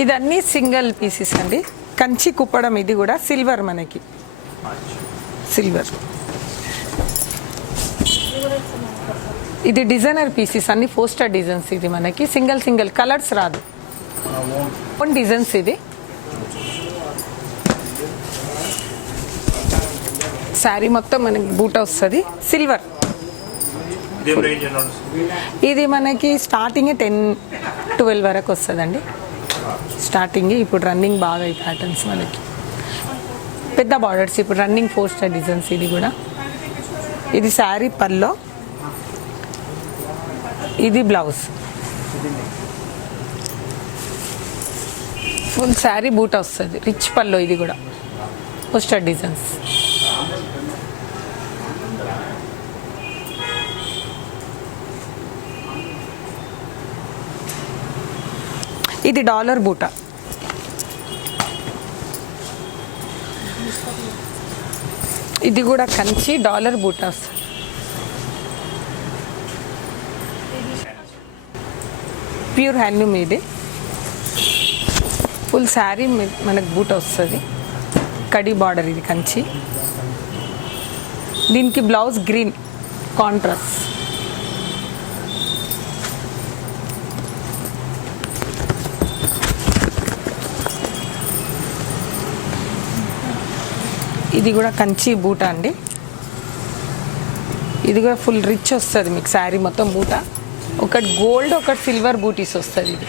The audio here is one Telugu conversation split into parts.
ఇదన్నీ సింగిల్ పీసెస్ అండి. కంచి కుప్పడం, ఇది కూడా సిల్వర్, మనకి సిల్వర్. ఇది డిజైనర్ పీసెస్ అన్ని 4 స్టార్ డిజైన్స్. ఇది మనకి సింగిల్ కలర్స్ రాదు, ఓన్ డిజైన్స్. ఇది శారీ మొత్తం మనకి బూట వస్తుంది, సిల్వర్. ఇది మనకి స్టార్టింగ్ 10-12 వరకు వస్తుందండి. స్టార్టింగ్ ఇప్పుడు రన్నింగ్ బాగా ఈ ప్యాటర్న్స్ మనకి పెద్ద బార్డర్స్. ఇప్పుడు రన్నింగ్ 4 స్టార్ డిజైన్స్. ఇది కూడా ఇది శారీ పల్లో, ఇది బ్లౌజ్. ఫుల్ శారీ బూట వస్తుంది, రిచ్ పల్లో. ఇది కూడా 4 స్టార్ డిజైన్స్. ఇది డాలర్ బూట. ఇది కూడా కంచి డాలర్ బూట వస్తుంది. Pure handloom. ఇది ఫుల్ శారీ మనకు బూట వస్తుంది, కడి బార్డర్. ఇది కంచి. దీనికి బ్లౌజ్ గ్రీన్ కాంట్రాస్ట్. ఇది కూడా కంచి బూట అండి. ఇది కూడా ఫుల్ రిచ్ వస్తుంది మీకు శారీ మొత్తం బూట. ఒకటి గోల్డ్, ఒకటి సిల్వర్ బూటీస్ వస్తుంది. ఇది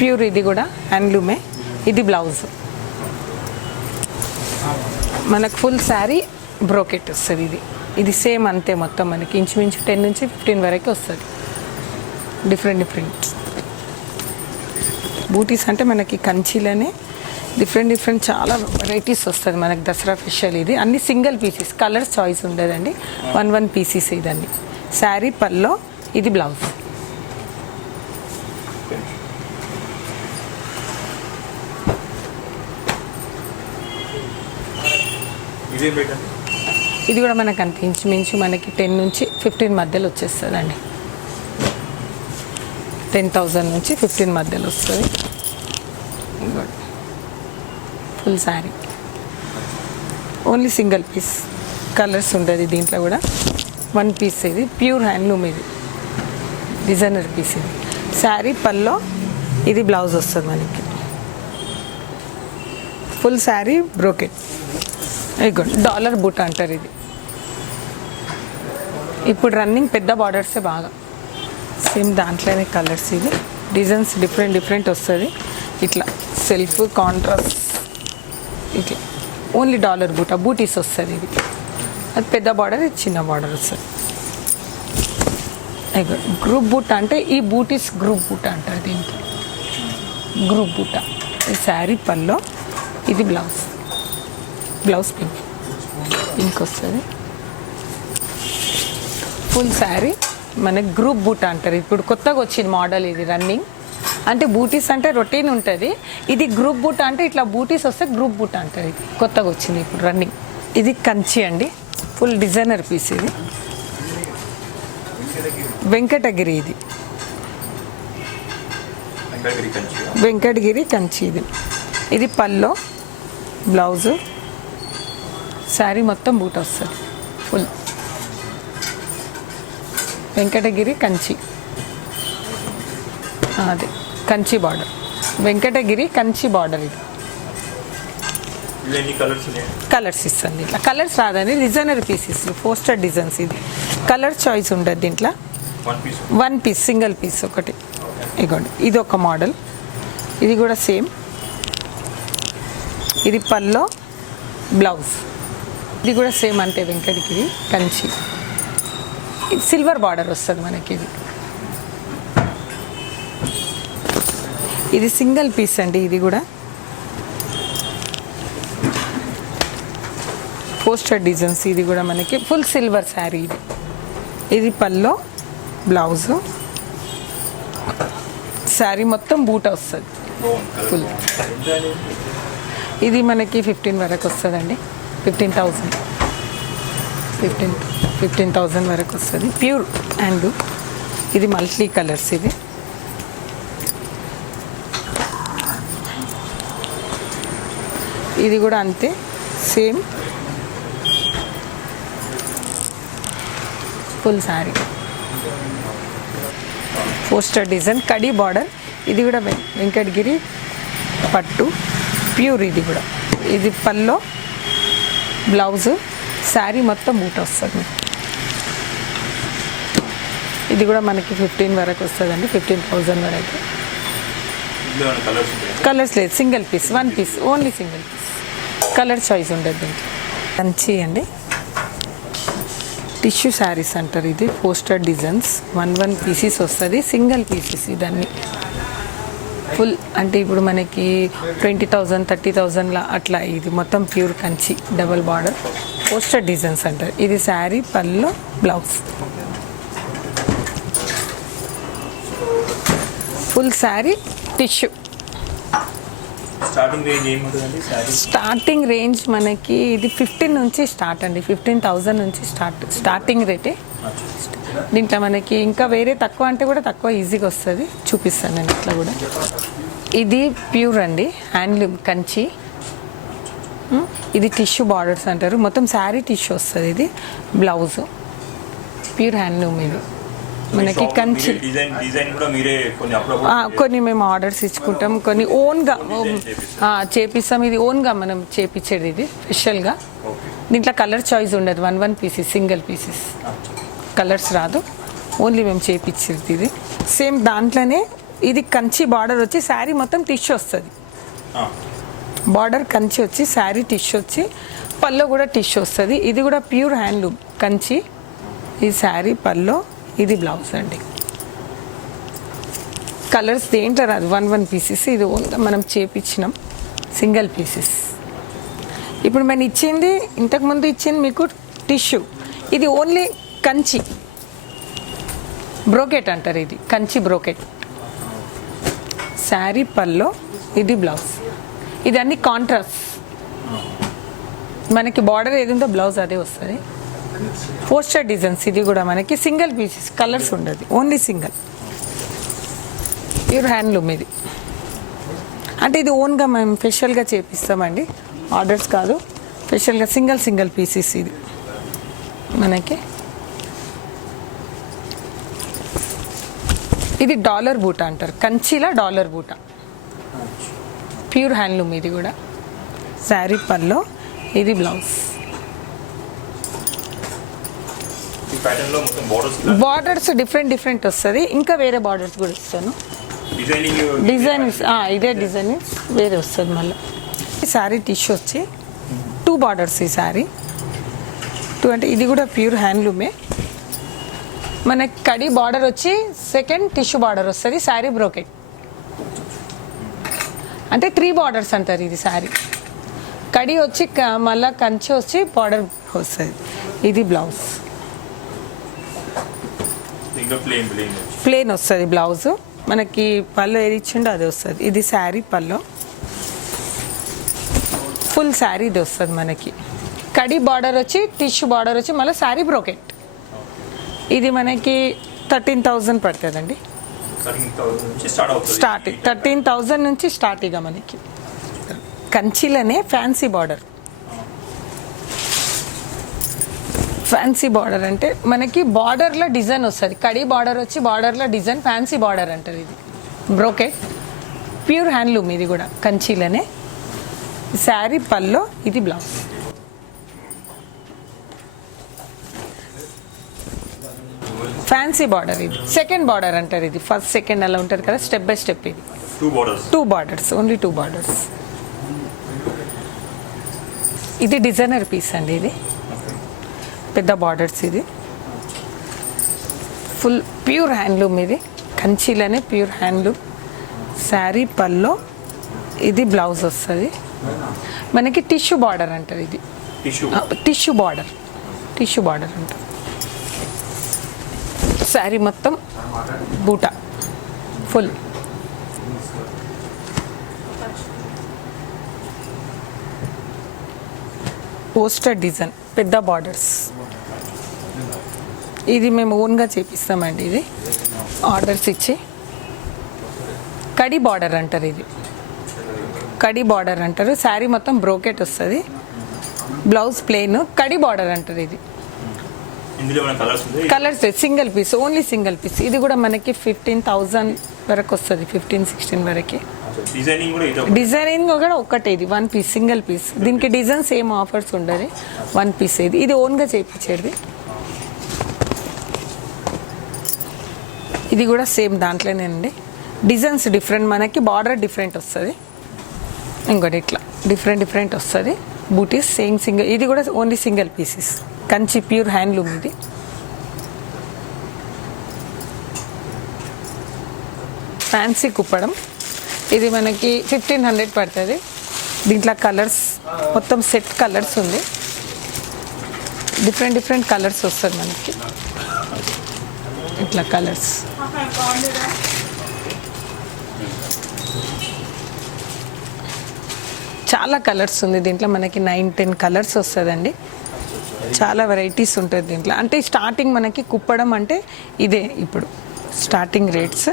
ప్యూర్. ఇది కూడా హ్యాండ్లూమే. ఇది బ్లౌజ్. మనకు ఫుల్ శారీ బ్రోకెట్ వస్తుంది. ఇది సేమ్ అంతే మొత్తం. మనకి ఇంచుమించు 10 నుంచి 15 వరకు వస్తుంది. డిఫరెంట్ బూటీస్ అంటే మనకి కంచిలోనే డిఫరెంట్ చాలా వెరైటీస్ వస్తుంది మనకి దసరా స్పెషల్. ఇది అన్ని సింగిల్ పీసెస్, కలర్స్ చాయిస్ ఉండదండి. 1 పీసెస్. ఇదండి శారీ పల్లో, ఇది బ్లౌజ్. ఇది కూడా మనకు అంత ఇంచుమించు మనకి 10 నుంచి 15 మధ్యలో వచ్చేస్తుందండి. 10,000 నుంచి 15 మధ్యలో వస్తుంది. Full sari only single piece, colours ఉంటుంది దీంట్లో కూడా. 1 పీస్. ఇది ప్యూర్ హ్యాండ్లూమ్. ఇది డిజైనర్ పీస్. ఇది శారీ పల్లో, ఇది బ్లౌజ్ వస్తుంది మనకి. Full sari brocade. ఇదిగోండి డాలర్ బూట అంటారు. ఇది ఇప్పుడు రన్నింగ్ పెద్ద బార్డర్సే బాగా. సేమ్ దాంట్లోనే కలర్స్. ఇది డిజైన్స్ డిఫరెంట్ వస్తుంది. ఇట్లా సెల్ఫ్ కాంట్రాస్ట్. ఇట్లా ఓన్లీ డాలర్ బూట, బూటీస్ వస్తుంది. ఇది అది పెద్ద బార్డర్, ఇది చిన్న బార్డర్ వస్తుంది. గ్రూప్ బూట అంటే ఈ బూటీస్ గ్రూప్ బూట అంటారు. దీంట్లో గ్రూప్ బూట. ఈ శారీ పల్లో, ఇది బ్లౌజ్ పింక్ వస్తుంది. ఫుల్ శారీ మనకి గ్రూప్ బూట అంటారు. ఇప్పుడు కొత్తగా వచ్చింది మోడల్. ఇది రన్నింగ్ అంటే బూటీస్ అంటే రొటీన్ ఉంటుంది. ఇది గ్రూప్ బూట అంటే ఇట్లా బూటీస్ వస్తే గ్రూప్ బూట అంటారు. ఇది కొత్తగా వచ్చింది ఇప్పుడు రన్నింగ్. ఇది కంచి అండి, ఫుల్ డిజైనర్ పీస్. ఇది వెంకటగిరి. ఇది వెంకటగిరి కంచి. ఇది పల్లో, బ్లౌజు, శారీ మొత్తం బూట వస్తుంది. ఫుల్ వెంకటగిరి కంచి. అదే కంచి బార్డర్, వెంకటగిరి కంచి బార్డర్. ఇది కలర్స్ ఇస్తుంది. ఇట్లా కలర్స్ రాదండి, డిజైనర్ పీసెస్ 4 స్టార్ డిజైన్స్. ఇది కలర్ చాయిస్ ఉండదు దీంట్లో. 1 పీస్, సింగిల్ పీస్ ఒకటి. ఇగోండి ఇది ఒక మోడల్. ఇది కూడా సేమ్. ఇది పల్లో, బ్లౌజ్. ఇది కూడా సేమ్ అంతే, వెంకటగిరి కంచి. సిల్వర్ బార్డర్ వస్తుంది మనకి. ఇది సింగిల్ పీస్ అండి. ఇది కూడా 4 స్టార్ డిజైన్స్. ఇది కూడా మనకి ఫుల్ సిల్వర్ శారీ. ఇది పల్లో, బ్లౌజ్, శారీ మొత్తం బూట వస్తుంది ఫుల్. ఇది మనకి 15 వరకు వస్తుందండి. 15,000 వరకు వస్తుంది. ప్యూర్ అండ్ ఇది మల్టీ కలర్స్. ఇది ఇది కూడా అంతే same full sari poster design khadi border. ఇది కూడా వెంకటగిరి పట్టు ప్యూర్. ఇది కూడా ఇది పల్లో బ్లౌజు శారీ మొత్తం బూట వస్తుంది. ఇది కూడా మనకి 15 వరకు వస్తుందండి, 15,000 వరకు. కలర్స్ లేదు, single piece, 1 piece only single piece. Colour choice ఉండదు దీంట్లో. మంచి అండి టిష్యూ శారీస్ అంటారు. ఇది పోస్టర్ డిజైన్స్ 1 పీసెస్ వస్తుంది, సింగిల్ పీసెస్. ఇదన్నీ ఫుల్ అంటే ఇప్పుడు మనకి 20,000 30,000 అట్లా. ఇది మొత్తం pure Kanchi double border poster designs అంటారు. ఇది sari pallu blouse full sari tissue. Starting range మనకి ఇది 15 నుంచి స్టార్ట్ అండి, 15,000 నుంచి స్టార్టింగ్ రేటే. దీంట్లో మనకి ఇంకా వేరే తక్కువ అంటే కూడా తక్కువ ఈజీగా వస్తుంది, చూపిస్తాను నేను ఇట్లా కూడా. ఇది ప్యూర్ అండి హ్యాండ్లూమ్ కంచి. ఇది టిష్యూ బార్డర్స్ అంటారు, మొత్తం శారీ టిష్యూ వస్తుంది. ఇది బ్లౌజ్ ప్యూర్ హ్యాండ్లూమ్. ఇది మనకి కంచి కొన్ని మేము ఆర్డర్స్ ఇచ్చుకుంటాం, కొన్ని ఓన్గా చేపిస్తాం. ఇది ఓన్గా మనం చేపించేది, ఇది స్పెషల్గా. దీంట్లో కలర్ చాయిస్ ఉండదు, 1 పీసెస్ సింగిల్ పీసెస్, కలర్స్ రాదు, ఓన్లీ మేము చేపించేది. ఇది సేమ్ దాంట్లోనే ఇది కంచి బార్డర్ వచ్చి శారీ మొత్తం టిష్యూ వస్తుంది. బార్డర్ కంచి వచ్చి శారీ టిష్యూ వచ్చి పల్లో కూడా టిష్యూ వస్తుంది. ఇది కూడా ప్యూర్ హ్యాండ్లూమ్ కంచి. ఈ శారీ పల్లో, ఇది బ్లౌజ్ అండి. కలర్స్ దేంట్లో రాదు, 1 పీసెస్. ఇది ఓన్గా మనం చేపించినాం సింగిల్ పీసెస్. ఇప్పుడు మనం ఇచ్చింది, ఇంతకుముందు ఇచ్చింది మీకు టిష్యూ. ఇది ఓన్లీ కంచి బ్రోకెట్ అంటారు. ఇది కంచి బ్రోకెట్ శారీ పల్లో, ఇది బ్లౌజ్. ఇది అన్ని కాంట్రాస్ట్, మనకి బార్డర్ ఏది ఉందో బ్లౌజ్ అదే వస్తుంది. Poster designs. ఇది కూడా మనకి సింగిల్ పీసెస్, కలర్స్ ఉండదు, ఓన్లీ సింగిల్ ప్యూర్ హ్యాండ్లూమ్. ఇది అంటే ఇది ఓన్గా మేము స్పెషల్గా చేపిస్తామండి, ఆర్డర్స్ కాదు, స్పెషల్గా సింగిల్ పీసెస్. ఇది మనకి ఇది డాలర్ బూట అంటారు, కంచిలా డాలర్ బూట ప్యూర్ హ్యాండ్లూమ్. ఇది కూడా శారీ పల్లో, ఇది బ్లౌజ్. బార్డర్స్ డిఫరెంట్ వస్తుంది, ఇంకా వేరే బార్డర్స్ కూడా ఇస్తాను. డిజైనింగ్స్ ఇదే డిజైనింగ్స్ వేరే వస్తుంది మళ్ళీ. ఈ శారీ టిష్యూ వచ్చి 2 బార్డర్స్. ఈ శారీ 2 అంటే ఇది కూడా ప్యూర్ హ్యాండ్లూమే. మనకి కడి బార్డర్ వచ్చి సెకండ్ టిష్యూ బార్డర్ వస్తుంది, శారీ బ్రోకెట్ అంటే 3 బార్డర్స్ అంటారు. ఇది శారీ కడి వచ్చి మళ్ళీ కంచి వచ్చి బార్డర్ వస్తుంది. ఇది బ్లౌజ్ ప్లేన్ వస్తుంది బ్లౌజ్. మనకి పళ్ళు ఏది ఇచ్చిండో అది వస్తుంది. ఇది శారీ పళ్ళు, ఫుల్ శారీ ఇది వస్తుంది మనకి. కడి బార్డర్ వచ్చి టిష్యూ బార్డర్ వచ్చి మళ్ళీ శారీ బ్రోకెట్. ఇది మనకి 13,000 పడుతుందండి. స్టార్టింగ్ 13,000 నుంచి స్టార్ట్. ఇక మనకి కంచిలోనే ఫ్యాన్సీ బార్డర్. ఫ్యాన్సీ బార్డర్ అంటే మనకి బార్డర్లో డిజైన్ వస్తుంది. కడి బార్డర్ వచ్చి బార్డర్లో డిజైన్ ఫ్యాన్సీ బార్డర్ అంటారు. ఇది బ్రోకెట్ ప్యూర్ హ్యాండ్లూమ్. ఇది కూడా కంచిలోనే శారీ పల్లో, ఇది బ్లౌజ్. Fancy border. ఇది సెకండ్ బార్డర్ అంటారు. ఇది ఫస్ట్ సెకండ్ అలా ఉంటుంది కదా, స్టెప్ బై స్టెప్. ఇది 2 బార్డర్స్, ఓన్లీ 2 బార్డర్స్. ఇది డిజైనర్ పీస్ అండి. ఇది పెద్ద బార్డర్స్. ఇది ఫుల్ ప్యూర్ హ్యాండ్లూమ్. ఇది కంచిలోనే ప్యూర్ హ్యాండ్లూమ్. శారీ పల్లో, ఇది బ్లౌజ్ వస్తుంది. మనకి టిష్యూ బార్డర్ అంటారు. ఇది టిష్యూ బార్డర్ అంటారు. శారీ మొత్తం బూటా ఫుల్. పోస్టర్ డిజైన్ పెద్ద బార్డర్స్. ఇది మేము ఓన్గా చేపిస్తామండి. ఇది ఆర్డర్స్ ఇచ్చి కడి బార్డర్ అంటారు. ఇది కడి బార్డర్ అంటారు. శారీ మొత్తం బ్రోకెట్ వస్తుంది, బ్లౌజ్ ప్లెయిన్, కడి బార్డర్ అంటారు. ఇది ఇందులో మన కలర్స్ ఉంది. Colours single piece, only single piece. ఇది కూడా మనకి 15,000 వరకు వస్తుంది, 15-16 వరకు. డిజైనింగ్ కూడా ఇది డిజైనింగ్ కూడా ఒక్కటే, ఇది 1 పీస్ సింగిల్ పీస్. దీనికి డిజైన్స్ ఏం ఆఫర్స్ ఉండదు, 1 పీస్. ఇది ఓన్గా చేయించేది. ఇది కూడా సేమ్ దాంట్లోనేనండి. డిజైన్స్ డిఫరెంట్, మనకి బార్డర్ డిఫరెంట్ వస్తుంది. ఇంకోటి ఇట్లా డిఫరెంట్ వస్తుంది. బూటీస్ సేమ్ సింగిల్. ఇది కూడా only single pieces, Kanchi pure handloom. ఇది ఫ్యాన్సీ కుప్పడం. ఇది మనకి 1500 పడుతుంది. దీంట్లో కలర్స్ మొత్తం సెట్ కలర్స్ ఉంది. డిఫరెంట్ కలర్స్ వస్తుంది మనకి. ఇట్లా కలర్స్ చాలా కలర్స్ ఉంది దీంట్లో. మనకి 9-10 కలర్స్ వస్తుందండి. చాలా వెరైటీస్ ఉంటుంది దీంట్లో. అంటే స్టార్టింగ్ మనకి కుప్పడం అంటే ఇదే ఇప్పుడు స్టార్టింగ్ రేట్స్.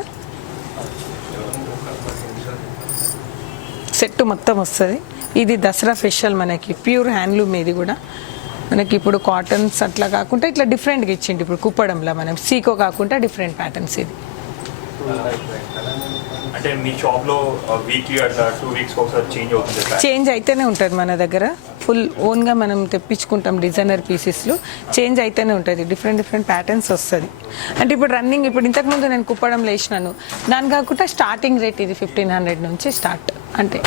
సెట్ మొత్తం వస్తుంది. ఇది దసరా స్పెషల్ మనకి ప్యూర్ హ్యాండ్లూమ్. ఇది కూడా మనకి ఇప్పుడు కాటన్స్ అట్లా కాకుండా ఇట్లా డిఫరెంట్గా ఇచ్చింది. ఇప్పుడు కుప్పడంలో మనం సీకో కాకుండా డిఫరెంట్ ప్యాటర్న్స్. ఇది అంటే మీ షాప్ లో వీక్లీ అట్లా 2 వీక్స్ ఒకసారి చేంజ్ అయితేనే ఉంటుంది మన దగ్గర. ఫుల్ ఓన్గా మనం తెప్పించుకుంటాం డిజైనర్ పీసెస్లు. చేంజ్ అయితేనే ఉంటుంది, డిఫరెంట్ ప్యాటర్న్స్ వస్తుంది. అంటే ఇప్పుడు రన్నింగ్, ఇప్పుడు ఇంతకుముందు నేను కుప్పడంలో వేసినాను, దాని కాకుండా స్టార్టింగ్ రేట్ ఇది 1500 నుంచి స్టార్ట్. అంటే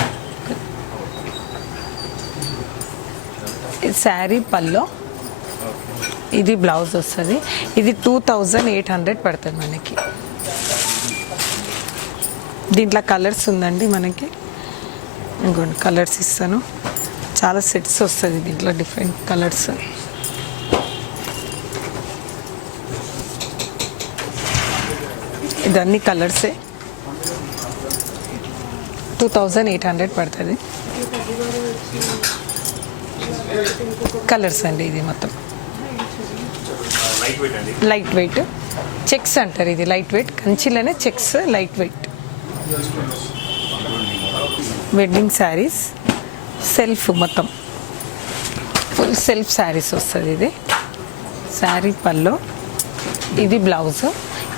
శారీ పల్లో, ఇది బ్లౌజ్ వస్తుంది. ఇది 2800 పడుతుంది మనకి. దీంట్లో కలర్స్ ఉందండి మనకి. ఇంకోటి కలర్స్ ఇస్తాను. చాలా సెట్స్ వస్తుంది దీంట్లో, డిఫరెంట్ కలర్స్. ఇదన్నీ కలర్సే. 2800 పడుతుంది. కలర్స్ అండి. ఇది మొత్తం లైట్ వెయిట్ చెక్స్ అంటారు. ఇది లైట్ వెయిట్ కంచిలోనే checks, light weight. Wedding saris, self మొత్తం ఫుల్ సెల్ఫ్ శారీస్ వస్తుంది. ఇది శారీ పల్లో, ఇది బ్లౌజ్.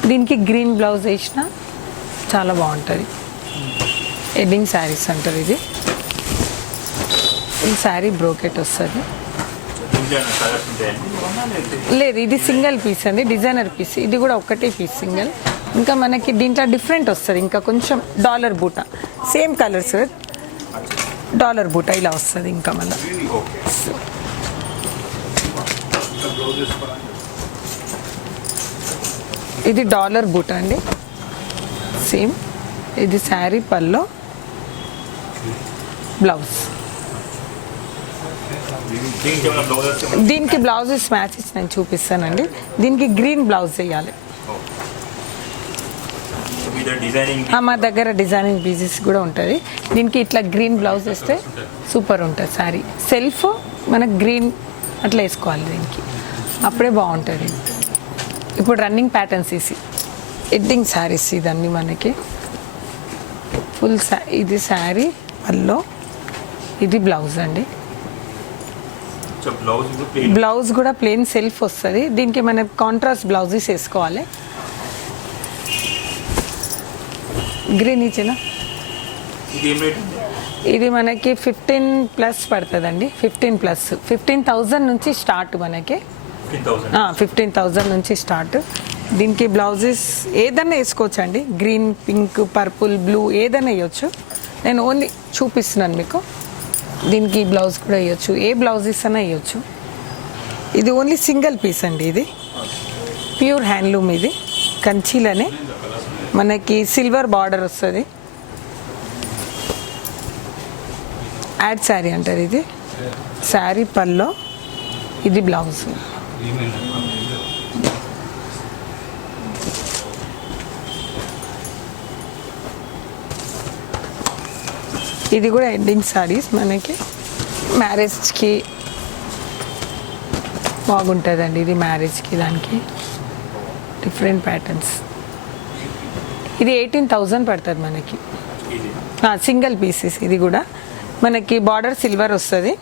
దీనికి గ్రీన్ బ్లౌజ్ వేసిన చాలా బాగుంటుంది. వెడ్డింగ్ శారీస్ అంటారు. ఇది ఈ శారీ బ్రోకెట్ వస్తుంది. లేదు, ఇది సింగిల్ పీస్ అండి, డిజైనర్ పీస్. ఇది కూడా ఒకటే పీస్ సింగిల్. ఇంకా మనకి దీంట్లో డిఫరెంట్ వస్తుంది. ఇంకా కొంచెం డాలర్ బూటా, సేమ్ కలర్స్, డాలర్ బూటా ఇలా వస్తుంది. ఇంకా మళ్ళీ ఇది డాలర్ బూటా అండి, సేమ్. ఇది శారీ పల్లో, బ్లౌజ్. దీనికి బ్లౌజెస్ మ్యాచెస్ నేను చూపిస్తానండి. దీనికి గ్రీన్ బ్లౌజ్ వేయాలి. మా దగ్గర డిజైనింగ్ పీసెస్ కూడా ఉంటుంది. దీనికి ఇట్లా గ్రీన్ బ్లౌజ్ వేస్తే సూపర్ ఉంటుంది శారీ. సెల్ఫ్ మనకు గ్రీన్ అట్లా వేసుకోవాలి దీనికి, అప్పుడే బాగుంటుంది. ఇప్పుడు రన్నింగ్ ప్యాటర్న్స్ ఇసి ఎడ్డింగ్ శారీస్ ఇదన్నీ మనకి ఫుల్. ఇది శారీ పల్లో, ఇది బ్లౌజ్ అండి. బ్లౌజ్ కూడా ప్లెయిన్ సెల్ఫ్ వస్తుంది. దీనికి మనం కాంట్రాస్ట్ బ్లౌజెస్ వేసుకోవాలి. గ్రీన్ ఇచ్చిన ఇది మనకి 15+ పడుతుందండి. 15+, 15,000 నుంచి స్టార్ట్ మనకి. 15,000 నుంచి స్టార్ట్. దీనికి బ్లౌజెస్ ఏదైనా వేసుకోవచ్చు అండి. గ్రీన్, పింక్, పర్పుల్, బ్లూ ఏదైనా వేయచ్చు. నేను ఓన్లీ చూపిస్తున్నాను మీకు. దీనికి బ్లౌజ్ కూడా వేయచ్చు, ఏ బ్లౌజెస్ అయినా వేయచ్చు. ఇది ఓన్లీ సింగిల్ పీస్ అండి. ఇది ప్యూర్ హ్యాండ్లూమ్. ఇది కంచిలోనే మనకి సిల్వర్ బార్డర్ వస్తుంది. యాడ్ శారీ అంటారు. ఇది శారీ పల్లో, ఇది బ్లౌజ్. ఇది కూడా ఎండింగ్ శారీస్ మనకి మ్యారేజ్కి బాగుంటుందండి. ఇది మ్యారేజ్కి, దానికి డిఫరెంట్ ప్యాటర్న్స్. ఇది 18,000 పడుతుంది మనకి. సింగిల్ పీసెస్ ఇది కూడా మనకి బార్డర్ సిల్వర్ వస్తుంది.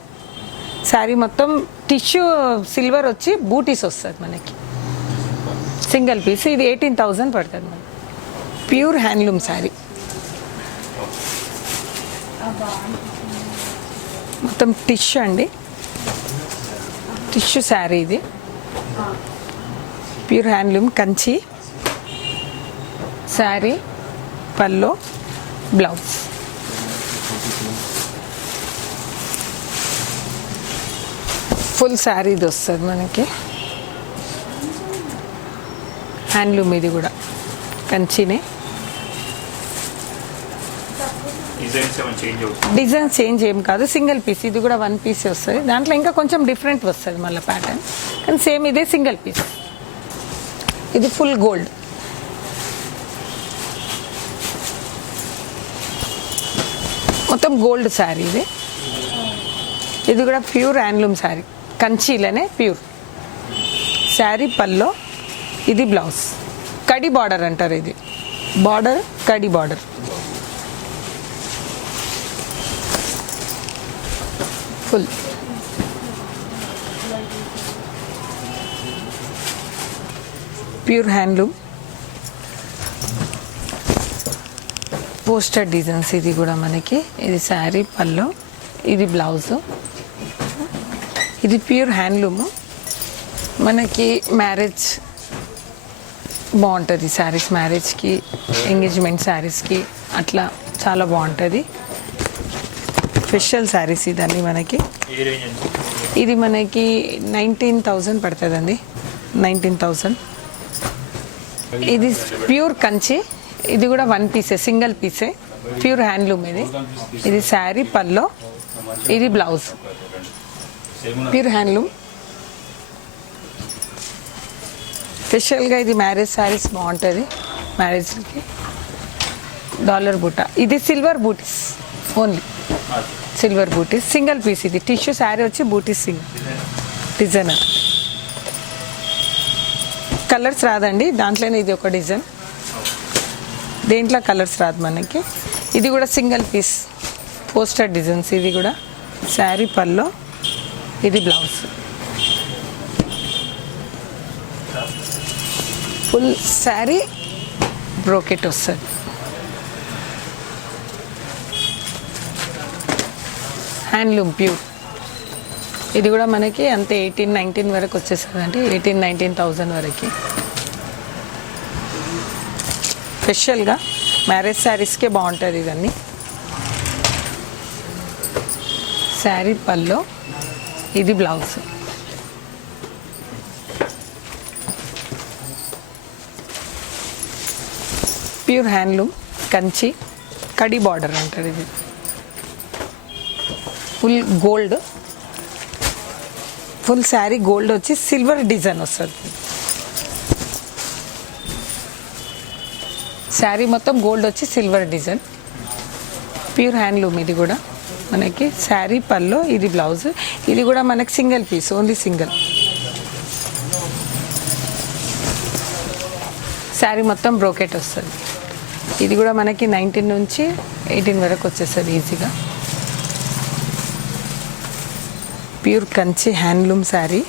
శారీ మొత్తం టిష్యూ సిల్వర్ వచ్చి బూటీస్ వస్తుంది మనకి. సింగిల్ పీస్ ఇది 18,000 పడుతుంది మనకి. ప్యూర్ హ్యాండ్లూమ్ శారీ, మొత్తం టిష్యూ అండి, టిష్యూ శారీ ఇది. ప్యూర్ హ్యాండ్లూమ్ కంచి శారీ, పల్లో, బ్లౌజ్. ఫుల్ శారీ ఇది వస్తుంది మనకి. హ్యాండ్లూమ్ ఇది కూడా కంచినే. డిజైన్ చేంజ్ ఏం కాదు, సింగిల్ పీస్. ఇది కూడా 1 పీస్ వస్తుంది. దాంట్లో ఇంకా కొంచెం డిఫరెంట్ వస్తుంది మళ్ళీ ప్యాటర్న్, కానీ సేమ్ ఇదే సింగిల్ పీస్. ఇది ఫుల్ గోల్డ్. మొత్తం గోల్డ్ శారీ ఇది. ఇది కూడా ప్యూర్ హ్యాండ్లూమ్ శారీ, కంచీలోనే ప్యూర్ శారీ. పల్లో ఇది బ్లౌజ్. కడి బార్డర్ అంటారు ఇది. బార్డర్ కడి border. Full pure handloom poster designs. ఇది కూడా మనకి ఇది శారీ, పల్లో, ఇది బ్లౌజ్. ఇది ప్యూర్ హ్యాండ్లూమ్. మనకి మ్యారేజ్ బాగుంటుంది శారీస్, మ్యారేజ్కి, ఎంగేజ్మెంట్ శారీస్కి అట్లా చాలా బాగుంటుంది. స్పెషల్ శారీస్ ఇదన్నీ మనకి. ఇది మనకి 19,000 పడుతుందండి, 19,000. ఇది ప్యూర్ కంచి. ఇది కూడా 1 పీసే, సింగిల్ పీసే, ప్యూర్ హ్యాండ్లూమ్ ఇది. ఇది శారీ, పల్లో, ఇది బ్లౌజ్. Pure handloom. స్పెషల్గా ఇది మ్యారేజ్ శారీస్ బాగుంటుంది, మ్యారేజ్కి. డాలర్ బూటా. ఇది సిల్వర్ బూటీస్, ఓన్లీ సిల్వర్ బూటీస్. సింగిల్ పీస్ ఇది. టిష్యూ శారీ వచ్చి బూటీస్ సింగిల్ డిజైనర్. కలర్స్ రాదండి దాంట్లోనే. ఇది ఒక డిజైన్, దేంట్లో కలర్స్ రాదు మనకి. ఇది కూడా సింగిల్ పీస్ పోస్టర్ డిజైన్స్. ఇది కూడా శారీ, పల్లో, ఇది బ్లౌజ్. ఫుల్ శారీ బ్రోకెట్ వస్తుంది. Handloom pure. ఇది కూడా మనకి అంతే 18-19 వరకు వచ్చేస్తుంది అండి, 18,000-19,000 వరకు. స్పెషల్గా మ్యారేజ్ శారీస్కే బాగుంటుంది ఇవన్నీ. శారీ, పల్లో, ఇది బ్లౌజ్. ప్యూర్ హ్యాండ్లూమ్ కంచి, కడి బార్డర్ అంటారు ఇది. Full gold. Full sari gold వచ్చి సిల్వర్ డిజైన్ వస్తుంది. శారీ మొత్తం గోల్డ్ వచ్చి సిల్వర్ డిజైన్. ప్యూర్ హ్యాండ్లూమ్ ఇది కూడా మనకి. శారీ, పల్లో, ఇది బ్లౌజ్. ఇది కూడా మనకి single piece, only single. Sari మొత్తం బ్రోకెట్ వస్తుంది. ఇది కూడా మనకి 19 నుంచి 18 వరకు వచ్చేస్తుంది ఈజీగా. Pure Kanchi handloom sari,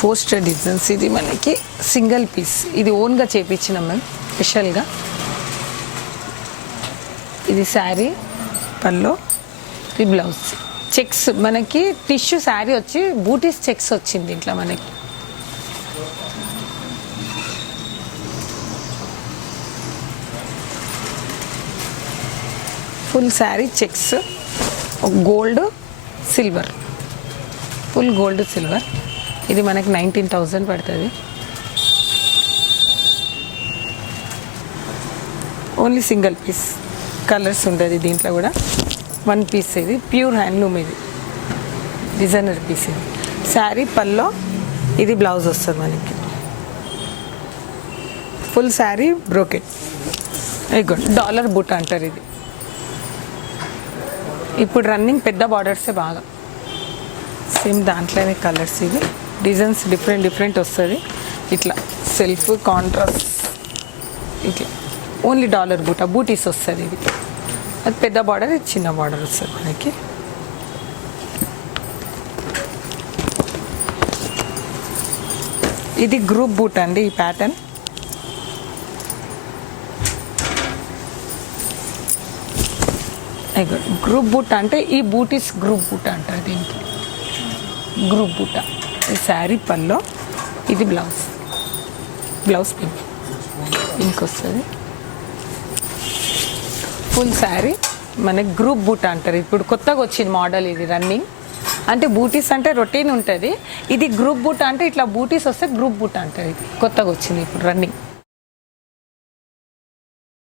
poster designs. ఇది మనకి సింగిల్ పీస్. ఇది ఓన్గా చేయించినాం మేము స్పెషల్గా. ఇది శారీ, పల్లో, ఇది బ్లౌజ్. చెక్స్ మనకి టిష్యూ శారీ వచ్చి బూటీస్ చెక్స్ వచ్చింది ఇట్లా మనకి. Full sari checks, gold, silver. Full gold silver. ఇది మనకి 19,000 పడుతుంది. Only single piece. కలర్స్ ఉంటుంది దీంట్లో కూడా. 1 పీస్ ఇది. ప్యూర్ హ్యాండ్లూమ్ ఇది, డిజైనర్ పీస్ ఇది. శారీ, పల్లో, ఇది బ్లౌజ్ వస్తుంది మనకి. Full sari brocade. ఇగోండి డాలర్ బూట్ అంటారు ఇది. ఇప్పుడు రన్నింగ్ పెద్ద బార్డర్సే బాగా. సేమ్ దాంట్లోనే కలర్స్. ఇది డిజైన్స్ డిఫరెంట్ వస్తుంది. ఇట్లా సెల్ఫ్ కాంట్రాస్ట్ ఇట్లా. ఓన్లీ డాలర్ బూటా, బూటీస్ వస్తుంది ఇది. అది పెద్ద బార్డర్, ఇది చిన్న బార్డర్ వస్తుంది మనకి. ఇది గ్రూప్ బూట్ అండి. ఈ ప్యాటర్న్ గ్రూప్ బూట్ అంటే ఈ బూటీస్ గ్రూప్ బూట్ అంటారు దీనికి. గ్రూప్ బూట. ఈ శారీ పల్లో, ఇది బ్లౌజ్. బ్లౌజ్ పింక్ వస్తుంది. ఫుల్ శారీ మనకి గ్రూప్ బూట అంటారు. ఇప్పుడు కొత్తగా వచ్చింది మోడల్ ఇది రన్నింగ్. అంటే బూటీస్ అంటే రొటీన్ ఉంటుంది. ఇది గ్రూప్ బూట అంటే ఇట్లా బూటీస్ వస్తే గ్రూప్ బూట అంటారు. ఇది కొత్తగా వచ్చింది ఇప్పుడు రన్నింగ్.